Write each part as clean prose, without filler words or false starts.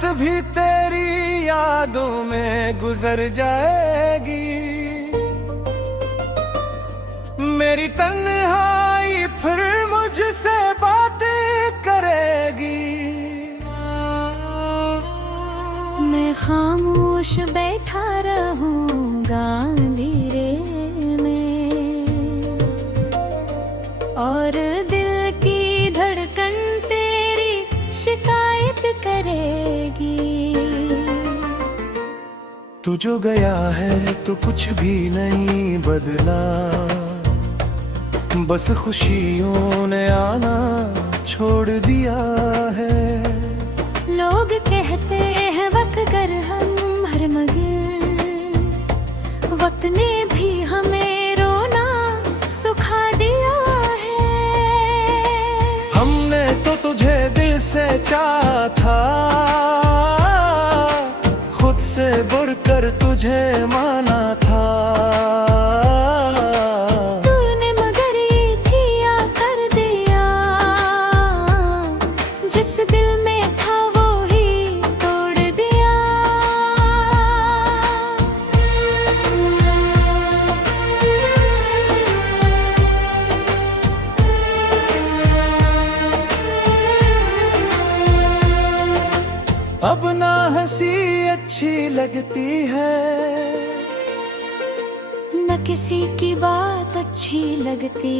रात भी तेरी यादों में गुजर जाएगी। मेरी तन्हाई फिर मुझसे बातें करेगी। मैं खामोश बैठा रहूंगा अंधेरे में, और दिल की धड़कन तेरी शिकायत करेगी। तू जो गया है तो कुछ भी नहीं बदला, बस खुशियों ने आना छोड़ दिया है। लोग कहते हैं वक्त कर हम हर, मगर वक्त ने भी हमें रोना सुखा दिया है। हमने तो तुझे दिल से चाहा था, खुद से बढ़कर तुझे माना था। तूने मगर ये किया कर दिया, जिस दिल में था वो ही तोड़ दिया। अब ना हंसी अच्छी लगती है, न किसी की बात अच्छी लगती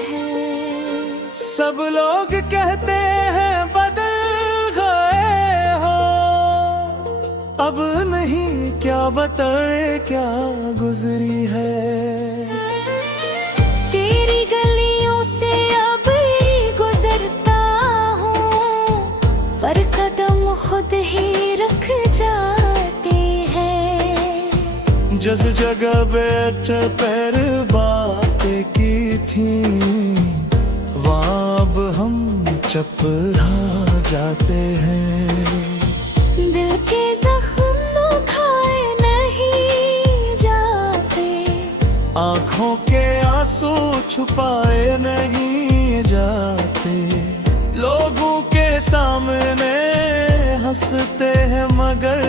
है। सब लोग कहते हैं बदल गए हो, अब नहीं क्या बताए क्या गुजरी है। तेरी गलियों से अब ही गुजरता हूँ, पर कदम खुद ही रख जाते हैं। जिस जगह बैठ पर बातें की थी, वहाँ अब हम चपरा जाते हैं। दिल के जख्म खाए नहीं जाते, आँखों के आंसू छुपाए नहीं जाते। लोगों के सामने हंसते हैं मगर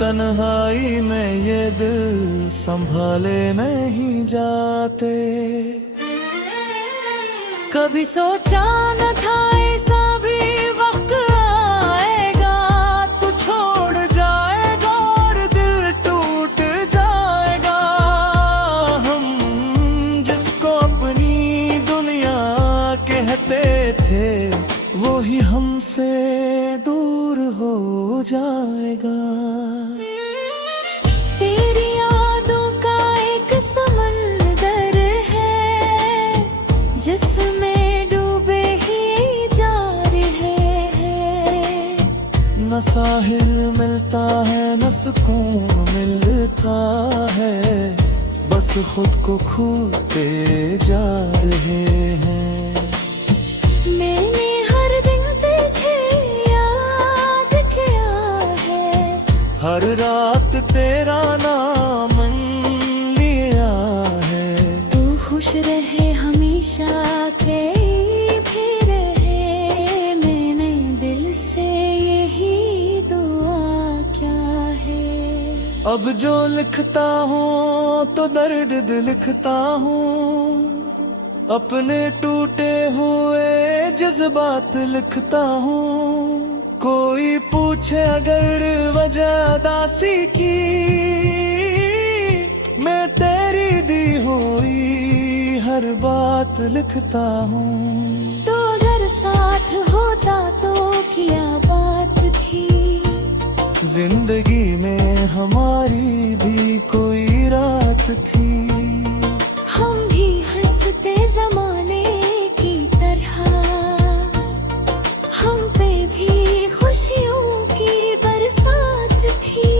तन्हाई में ये दिल संभाले नहीं जाते। कभी सोचा न था ऐसा भी वक्त आएगा, तू छोड़ जाएगा और दिल टूट जाएगा। हम जिसको अपनी दुनिया कहते थे, वो ही हमसे दूर हो जाएगा। तेरी यादों का एक समंदर है, जिसमें डूबे ही जा रहे हैं। न साहिल मिलता है न सुकून मिलता है, बस खुद को खोते जा रहे हैं। मैंने हर दिन तुझे याद किया है, हर रात तेरा नाम लिया है। तू खुश रहे हमेशा के भी रहे, मैंने दिल से यही दुआ क्या है। अब जो लिखता हूँ तो दर्द लिखता हूँ, अपने टूटे हुए जज्बात लिखता हूँ। कोई पूछे अगर वजह दासी की, मैं तेरी दी हुई हर बात लिखता हूँ। तो अगर साथ होता तो क्या बात थी, जिंदगी में हमारी भी कोई रात थी। हम भी हंसते जमाने की तरह, हम पे भी खुशियों की बरसात थी।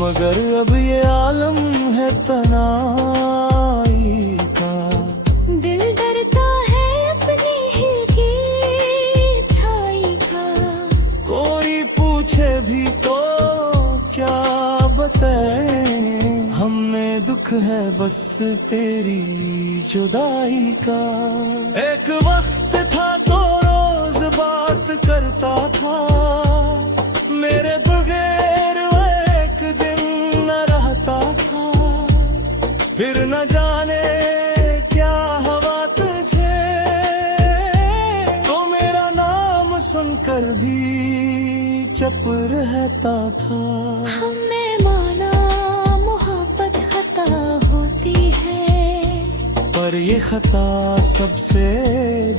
मगर अब ये आलम है तनाई का, दिल डरता है अपनी ही की ठाई का। कोई पूछे भी तो क्या बताए, हमने दुख दुख है बस तेरी जुदाई का। एक वक्त था तो रोज बात करता था, मेरे बगैर वो एक दिन न रहता था। फिर न जाने क्या हवा तुझे, तो मेरा नाम सुनकर भी चुप रहता था। हमने माना मोहब्बत खता होती है, पर ये खता सबसे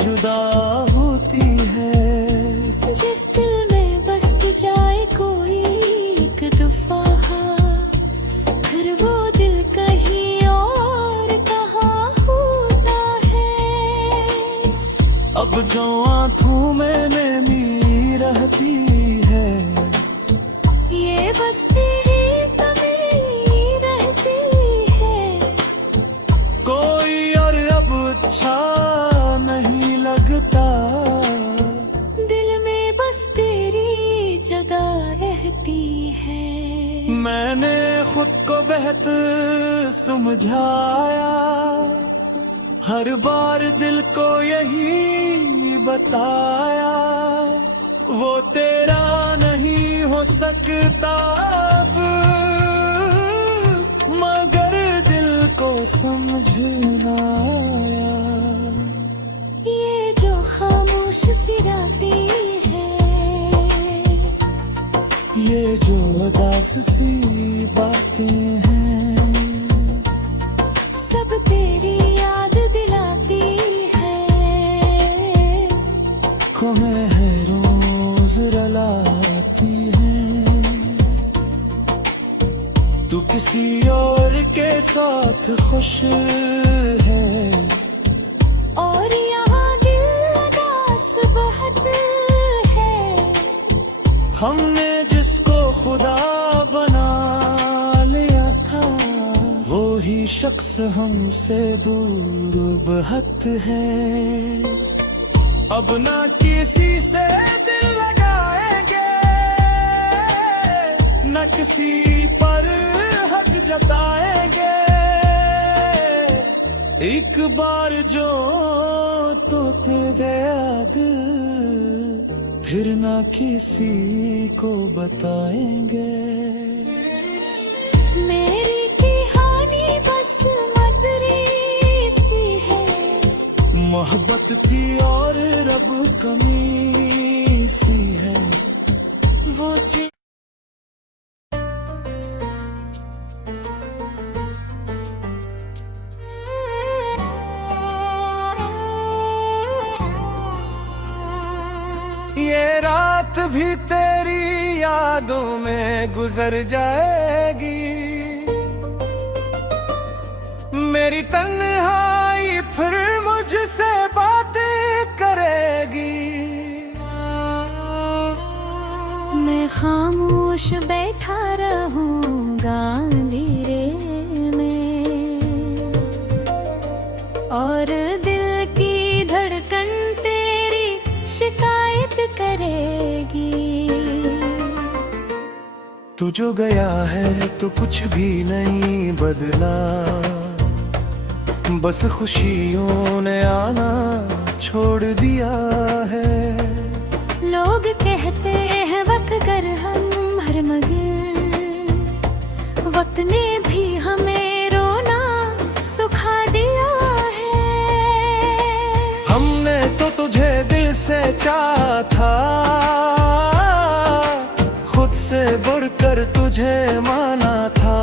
जुदा होती है। जिस दिल में बस जाए कोई एक दफा, फिर वो दिल कहीं और कहाँ होता है। अब जो आँखों में नमी रहती है, ये बस तेरी कमी रहती है। कोई और अब अच्छा नहीं लगता, दिल में बस तेरी जगह रहती है। मैंने खुद को बेहतर समझाया, हर बार दिल को यही बताया। वो तेरा नहीं हो सकता अब, मगर दिल को समझना आया। ये जो खामोश सी रातें हैं, ये जो उदास सी बातें हैं, सब तेरी याद दिलाती है। तुम्हें है रोज रलाती है। तू किसी और के साथ खुश है, और यहाँ दिल उदास बहुत है। हमने जिसको खुदा बना लिया था, वो ही शख्स हमसे दूर बहुत है। अब ना किसी से दिल लगाएंगे, न किसी पर हक जताएंगे। एक बार जो तोते गया दिल, फिर ना किसी को बताएंगे। मेरी कहानी बस मदरी सी है, मोहब्बत थी और रब कमी सी है। वो ये रात भी तेरी यादों में गुजर जाएगी, मेरी तन्हाई फिर मुझसे बातें करेगी। मैं खामोश बैठा रहूंगा अंधेरे में, और दिल की धड़कन तेरी शिकायत करेगी। तू जो गया है तो कुछ भी नहीं बदला, बस खुशियों ने आना छोड़ दिया है। लोग कहते हैं वक्त कर हम हर, मगर वक्त ने भी हमें रोना सुखा दिया है। हमने तो तुझे दिल से चाहा था, खुद से बढ़कर तुझे माना था।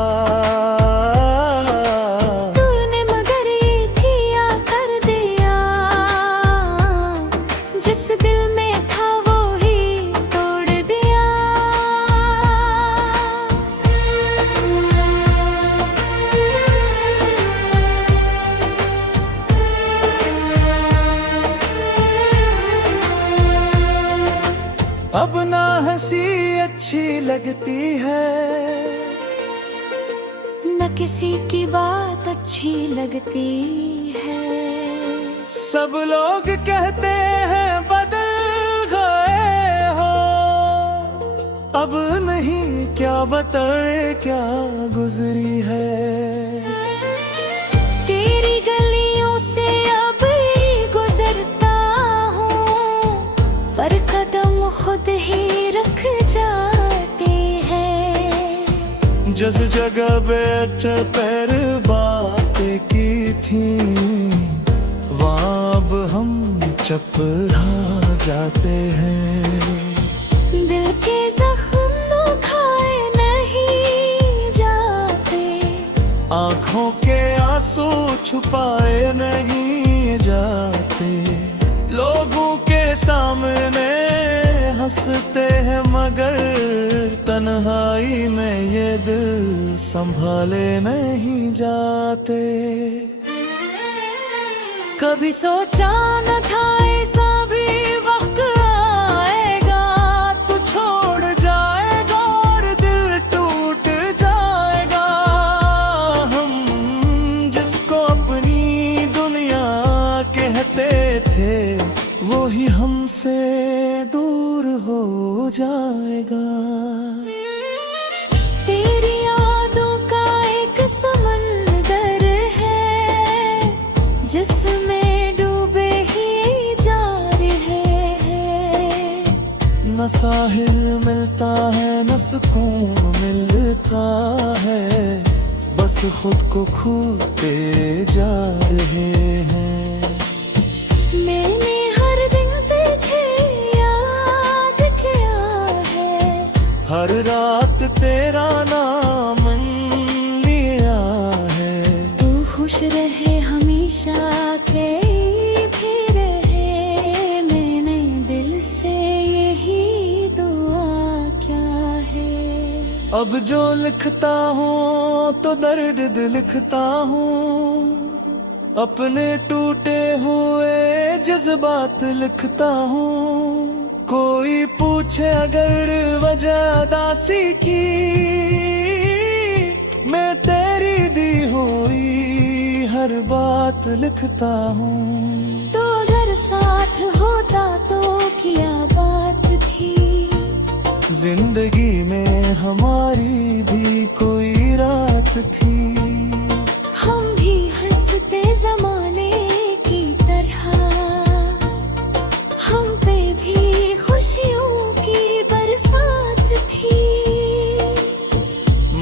तूने मगर ये किया कर दिया, जिस दिल में था वो ही तोड़ दिया। अब ना हंसी अच्छी लगती है, न किसी की बात अच्छी लगती है। सब लोग कहते हैं बदल गए हो, अब नहीं क्या बताए क्या गुजरी है। खुद ही रख जाते हैं। जिस जगह बैठ पैर बातें की थी, वहाँ अब हम चपरा जाते हैं। दिल के जख्म खाए नहीं जाते, आँखों के आंसू छुपाए नहीं जाते। लोगों के सामने हंसते हैं मगर तन्हाई में ये दिल संभाले नहीं जाते। कभी सोचा न था ऐसा भी वक्त आएगा, तू छोड़ जाएगा और दिल टूट जाएगा। हम जिसको अपनी दुनिया कहते थे, वो ही हमसे दूर हो जाएगा। तेरी यादों का एक समंदर है, जिसमें डूबे ही जा रहे हैं। न साहिल मिलता है न सुकून मिलता है, बस खुद को खोते जा रहे हैं। मैंने हर दिन तुझे याद किया है, हर रात तेरा नाम लिया है। तू खुश रहे हमेशा के भी रहे, मैंने दिल से यही दुआ क्या है। अब जो लिखता हूँ तो दर्द लिखता हूँ, अपने टूटे हुए जज्बात लिखता हूँ। कोई पूछे अगर वजह उदासी की, मैं तेरी दी हुई हर बात लिखता हूँ। तो अगर साथ होता तो क्या बात थी, जिंदगी में हमारी भी कोई रात थी। हम भी हंसते जमाने की तरह, हम पे भी खुशियों की बरसात थी।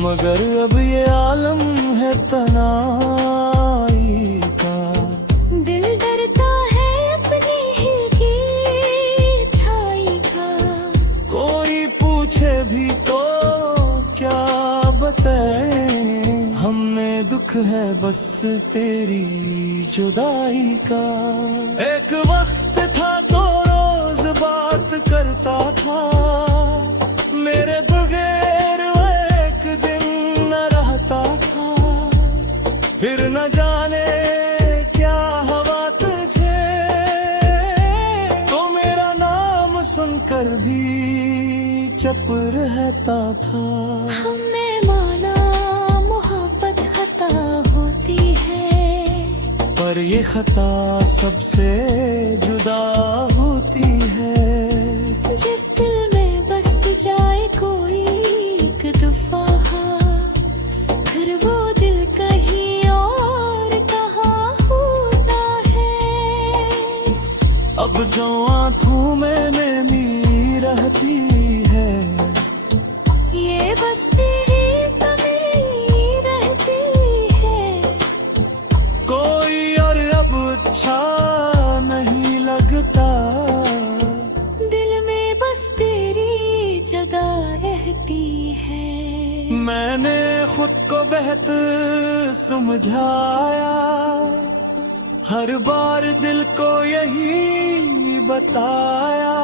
मगर अब ये आलम है तनाई का, दिल डरता है अपनी ही छाई का। कोई पूछे भी तो क्या बताए, हमें दुख है बस तेरी जुदाई का। एक वक्त था तो रोज बात करता था, मेरे बगैर वो एक दिन न रहता था। फिर न जाने क्या हवा तुझे, तो मेरा नाम सुनकर भी चुप रहता था। हमने माना मोहब्बत खता होती है, पर ये खता सबसे जुदा होती है। जिस दिल में बस जाए कोई एक दफा, फिर वो दिल कहीं और कहाँ होता है। अब जो आँखों में नमी रहती है, ये बस तेरी कमी रहती है। कोई और अब अच्छा नहीं लगता, दिल में बस तेरी जगह रहती है। मैंने खुद को बेहतर समझाया, हर बार दिल को यही बताया।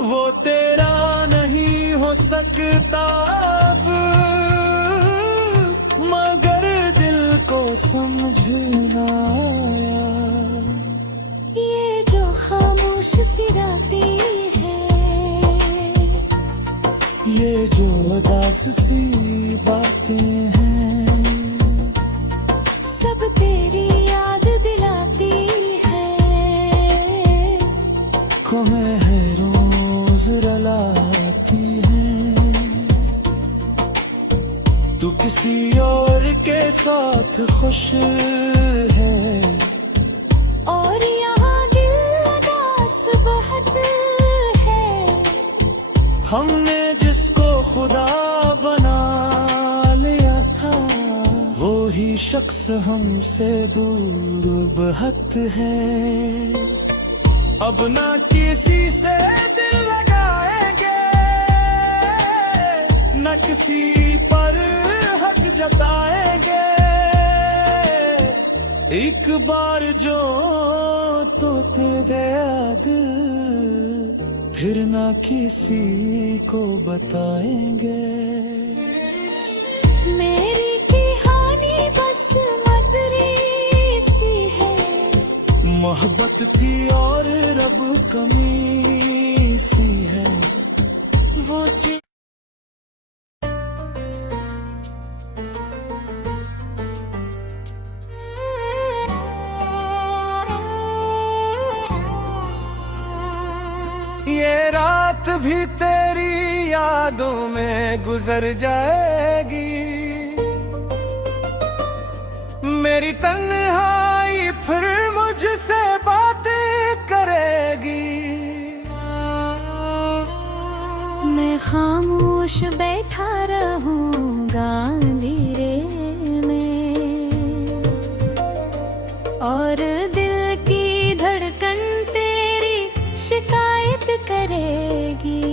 वो तेरा नहीं हो सकता अब, मगर दिल को समझना आया। ये जो खामोश सी रातें हैं, ये जो उदास सी बातें हैं, सब तेरी याद दिलाती है। को है रोज रलाती है। तू किसी और के साथ खुश है, और यहाँ दिल उदास बहुत है। हमने जिसको खुदा बना लिया था, वो ही शख्स हमसे दूर बहुत है। अब ना किसी से दिल लगाएंगे, न किसी पर हक जताएंगे। एक बार जो तोते गया दिल, फिर ना किसी को बताएंगे। मेरी कहानी बस मदरी सी है, मोहब्बत थी और रब कमी सी है। वो ये रात भी तेरी यादों में गुजर जाएगी, मेरी तन्हाई फिर मुझसे बातें करेगी। मैं खामोश बैठा रहूंगा अंधेरे में, और दिल की धड़कन तेरी शिकायत करेगी।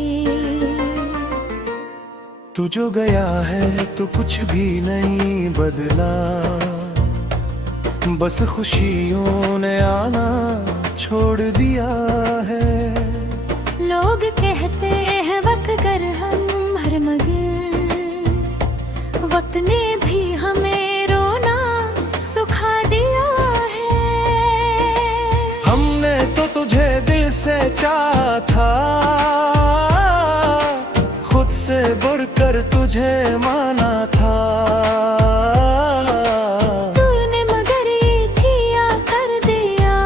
तू जो गया है तो कुछ भी नहीं बदला, बस खुशियों ने आना छोड़ दिया है। लोग कहते हैं वक्त कर हम हर, मगर वक्त ने भी हमें रोना सुखा दिया है। हमने तो तुझे दिल से चाहा था, खुद से बढ़कर तुझे माना था। तूने मगर ये किया कर दिया,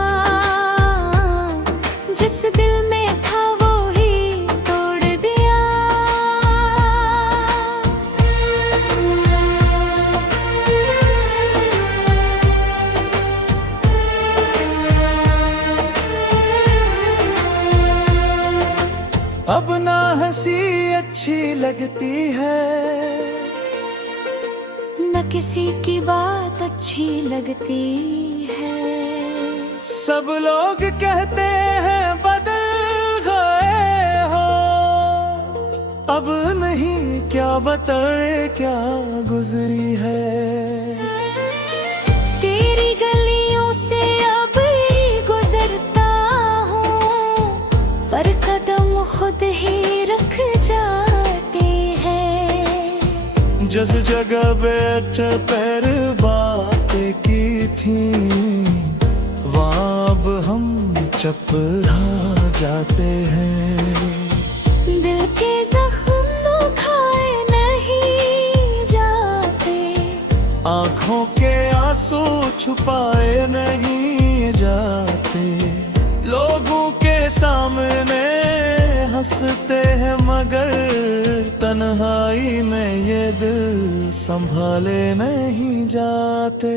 जिस दिल में था वो ही तोड़ दिया। अब ना हंसी अच्छी लगती है, न किसी की बात अच्छी लगती है। सब लोग कहते हैं बदल गए हो, अब नहीं क्या बताए क्या गुजरी है। तेरी गलियों से अब ही गुजरता हूँ, पर कदम खुद ही रख जाते हैं। जिस जगह बैठ पैर बातें की थी, वहाँ अब हम चपरा जाते हैं। दिल के जख्म खाए नहीं जाते, आँखों के आंसू छुपाए नहीं जाते। लोगों के सामने हंसते हैं मगर तन्हाई में ये दिल संभाले नहीं जाते।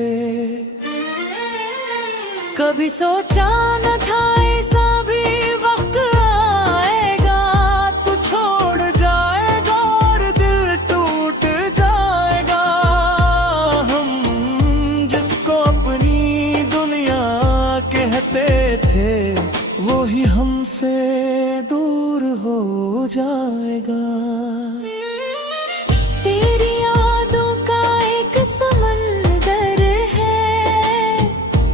कभी सोचा न था ऐसा भी वक्त आएगा, तू छोड़ जाएगा और दिल टूट जाएगा। हम जिसको अपनी दुनिया कहते थे, वो ही हमसे दूर हो जाएगा। तेरी यादों का एक समंदर है,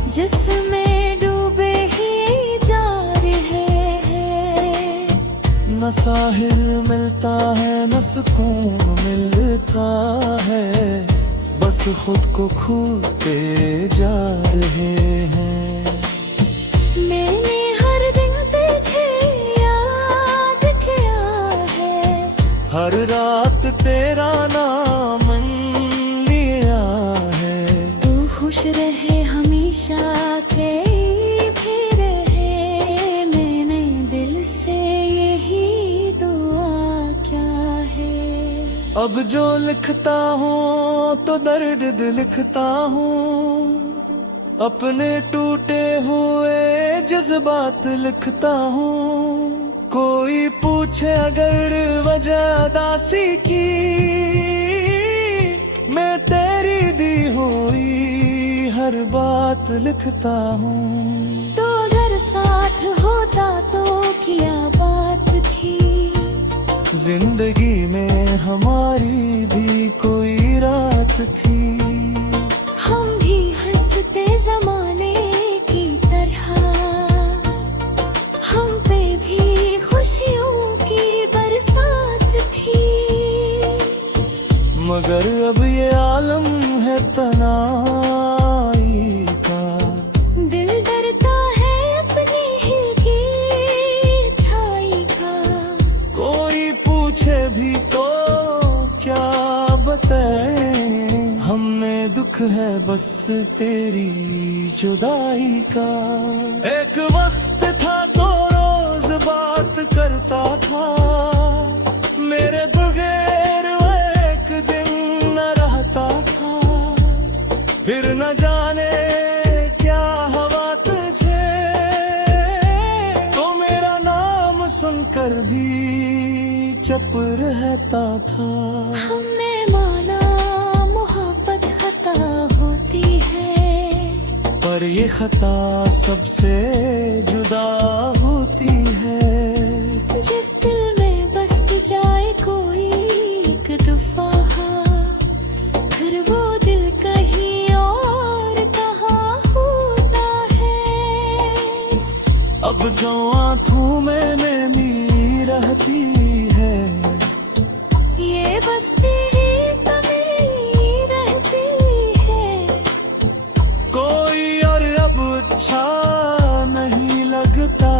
जिसमें डूबे ही जा रहे हैं। न साहिल मिलता है न सुकून मिलता है, बस खुद को खोते जा रहे हैं। मैंने हर दिन तुझे याद किया है, हर रात तेरा नाम लिया है। तू खुश रहे हमेशा के भी रहे, मैंने दिल से यही दुआ क्या है। अब जो लिखता हूँ तो दर्द लिखता हूँ, अपने टूटे हुए जज्बात लिखता हूँ। कोई पूछे अगर वजह दासी की, मैं तेरी दी हुई हर बात लिखता हूँ। तो अगर साथ होता तो क्या बात थी, जिंदगी में हमारी भी कोई रात थी। हम भी हंसते जमाने की तरह, हम पे भी खुशियों की बरसात थी। मगर अब ये आलम है तनाई का, दिल डरता है अपनी ही की छाई का। कोई पूछे भी तो क्या बताए, हमें दुख है बस तेरी जुदाई का। एक वक्त था तो रोज बात करता था, मेरे बगैर वो एक दिन न रहता था। फिर न जाने क्या हवा तुझे, तो मेरा नाम सुनकर भी चुप रहता था। हमने माना मोहब्बत खता होती है, पर ये खता सबसे जुदा होती है। जिस दिल में बस जाए कोई एक दफा, फिर वो दिल कहीं और कहाँ होता है। अब जो आँखों में नमी रहती है, ये बस तेरी कमी रहती है। कोई और अब अच्छा नहीं लगता,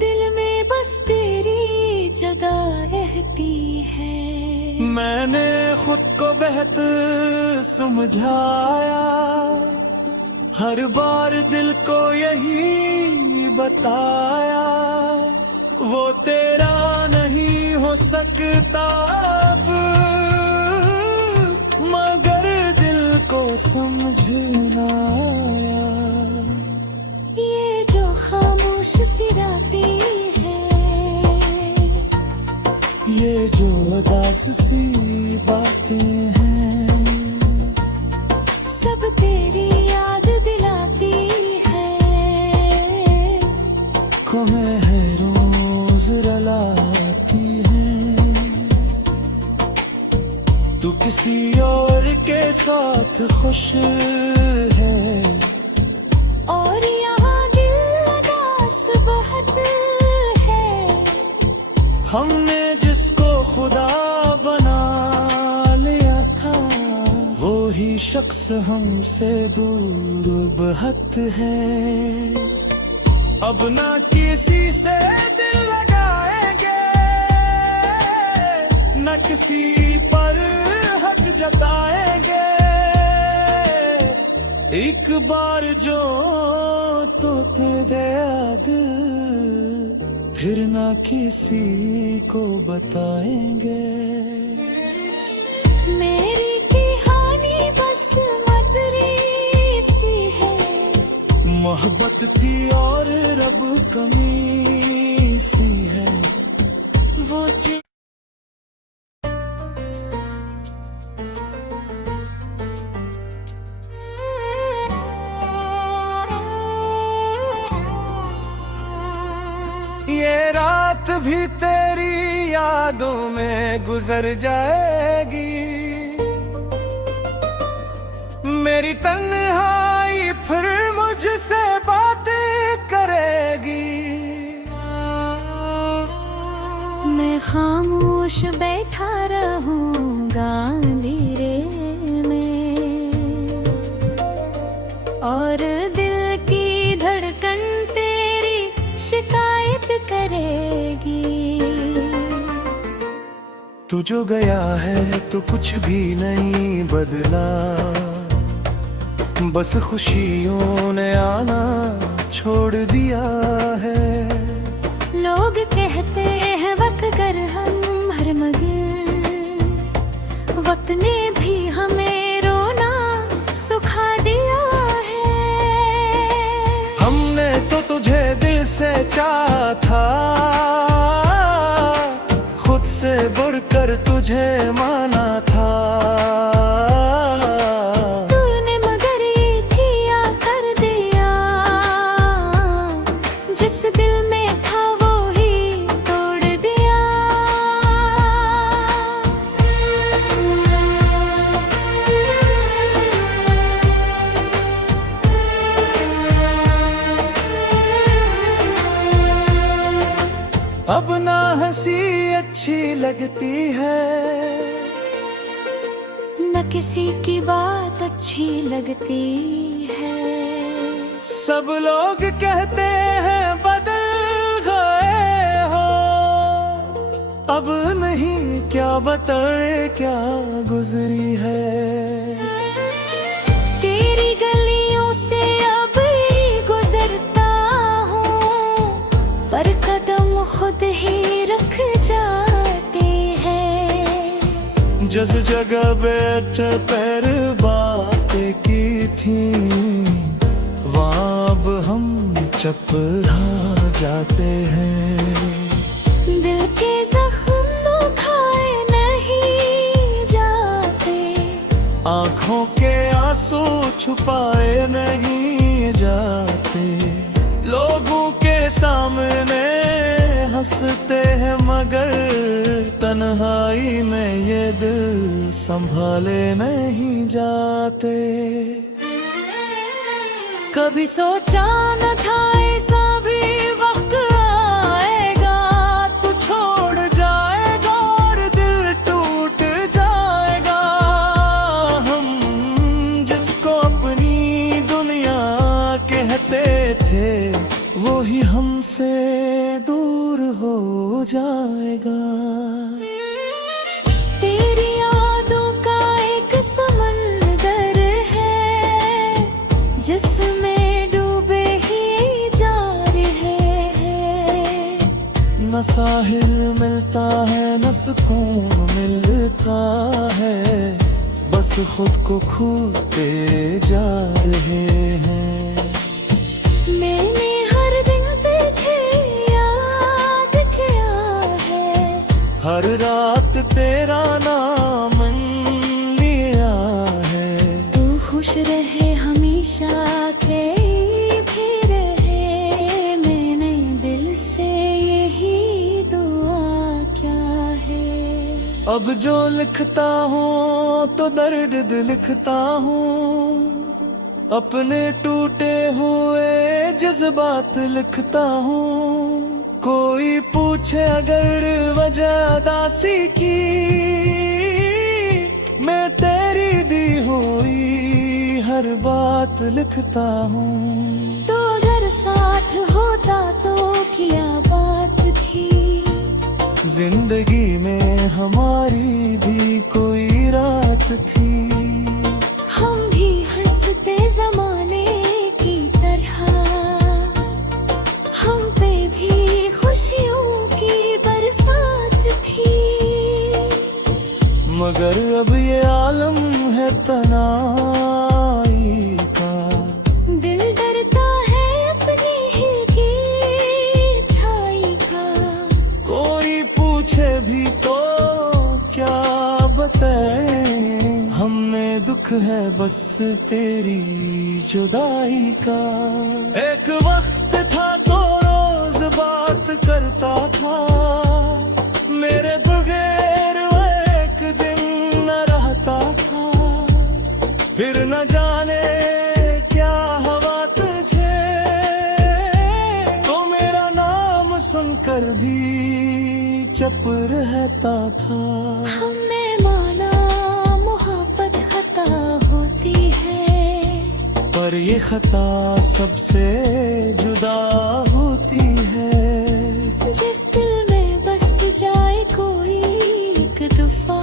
दिल में बस तेरी जगह रहती है। मैंने खुद को बेहतर समझाया, हर बार दिल को यही बताया। वो तेरा नहीं हो सकता अब, मगर दिल को समझना आया। ये जो खामोश सी रातें हैं, ये जो उदास सी बातें हैं, सब तेरी याद दिलाती है। तुम्हें है रोज रलाती है। तू किसी और के साथ खुश है, और यहाँ दिल उदास बहुत है। हमने जिसको खुदा बना लिया था, वो ही शख्स हमसे दूर बहुत है। अब ना किसी से दिल लगाएंगे, न किसी पर हक जताएंगे। एक बार जो तोते दया दिल, फिर ना किसी को बताएंगे। मेरी कहानी बस मधुरी सी है, मोहब्बत थी और रब कमी सी है। वो ये रात भी तेरी यादों में गुजर जाएगी, मेरी तन्हाई फिर मुझसे बातें करेगी। मैं खामोश बैठा रहूंगा अंधेरे में, और दिल की धड़कन तेरी शिकायत करेगी। तू जो गया है तो कुछ भी नहीं बदला, बस खुशियों ने आना छोड़ दिया है। लोग कहते हैं वक्त कर हम हर, मगर वक्त ने भी हमें रोना सुखा दिया है। हमने तो तुझे दिल से चाहा था, बढ़कर तुझे माना था। तूने मगर ये किया कर दिया, जिस दिल में था वो ही तोड़ दिया। अब ना हंसी अच्छी लगती है, न किसी की बात अच्छी लगती है। सब लोग कहते हैं बदल गए हो, अब नहीं क्या बताए क्या गुजरी है। तेरी गलियों से अब ही गुजरता हूँ, पर कदम खुद ही रख जाते हैं। जिस जगह बैठ पैर बातें की थी, वहाँ अब हम चपरा जाते हैं। दिल के जख्म खाए नहीं जाते, आँखों के आंसू छुपाए नहीं जाते। लोगों के सामने हंसते हैं मगर तन्हाई में ये दिल संभाले नहीं जाते। कभी सोचा न था ऐसा भी वक्त आएगा, तू छोड़ जाएगा और दिल टूट जाएगा। हम जिसको अपनी दुनिया कहते थे, वो ही हमसे दूर हो जाएगा। तेरी यादों का एक समंदर है, जिसमें डूबे ही जा रहे हैं। न साहिल मिलता है न सुकून मिलता है, बस खुद को खोते जा रहे हैं। मैंने हर दिन तुझे याद किया है, हर रात तेरा नाम लिया है। तू खुश रहे हमेशा के भी रहे, मैंने दिल से यही दुआ क्या है। अब जो लिखता हूँ तो दर्द लिखता हूँ, अपने टूटे हुए जज्बात लिखता हूँ। कोई पूछे अगर वजह उदासी की, मैं तेरी दी हुई हर बात लिखता हूँ। तो अगर साथ होता तो क्या बात थी, जिंदगी में हमारी भी कोई रात थी। हम भी हंसते जमाने की तरह, हम पे भी खुशियों की बरसात थी। मगर अब ये आलम है तनाई का, दिल डरता है अपनी ही ठाई का। कोई पूछे भी तो क्या बताए, हमें दुख है बस तेरी जुदाई का। एक वक्त था तो रोज बात करता था, मेरे बगैर वो एक दिन न रहता था। फिर न जाने क्या हवा तुझे, तो मेरा नाम सुनकर भी चुप रहता था। हमने माना मोहब्बत खता होती है, पर ये खता सबसे जुदा होती है। जिस दिल में बस जाए कोई एक दफा,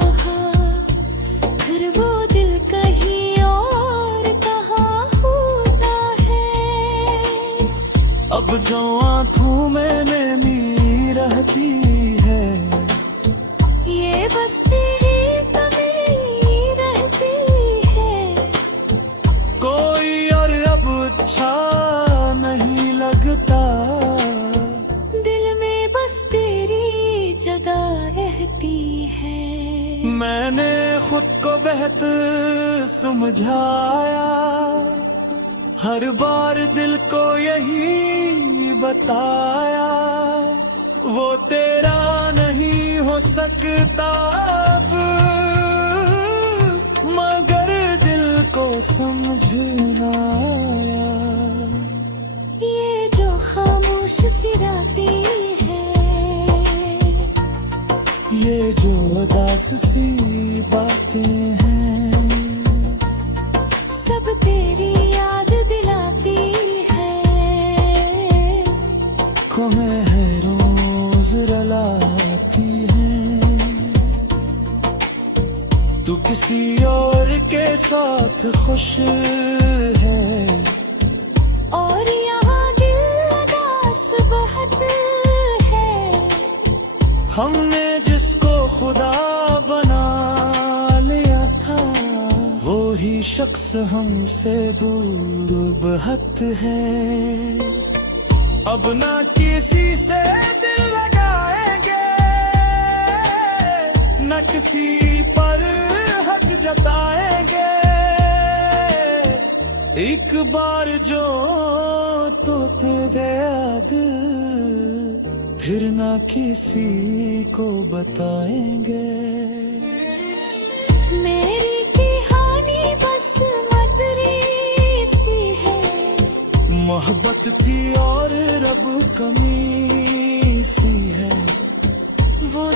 फिर वो दिल कहीं और कहाँ होता है। अब जो आँखों में नमी रहती है, ये बस तेरी कमी रहती है। कोई और अब अच्छा नहीं लगता, दिल में बस तेरी जगह रहती मैंने खुद को बेहतर समझाया, हर बार दिल को यही बताया, वो तेरा नहीं हो सकता अब, मगर दिल को समझना आया। ये जो खामोश सी रातें हैं, ये जो उदास सी बातें हैं, सब तेरी याद दिलाती है, को मैं है रोज रलाती है। तू किसी और के साथ खुश है, और यहाँ दिल उदास बहुत है। हमने जिसको खुदा बना लिया था, वो ही शख्स हमसे दूर बहुत है। अब ना किसी से दिल लगाएंगे, न किसी पर हक जताएंगे। एक बार जो तोते दया दिल, फिर ना किसी को बताएंगे। मेरी कहानी बस मदरी सी है, मोहब्बत थी और रब कमी सी है। वो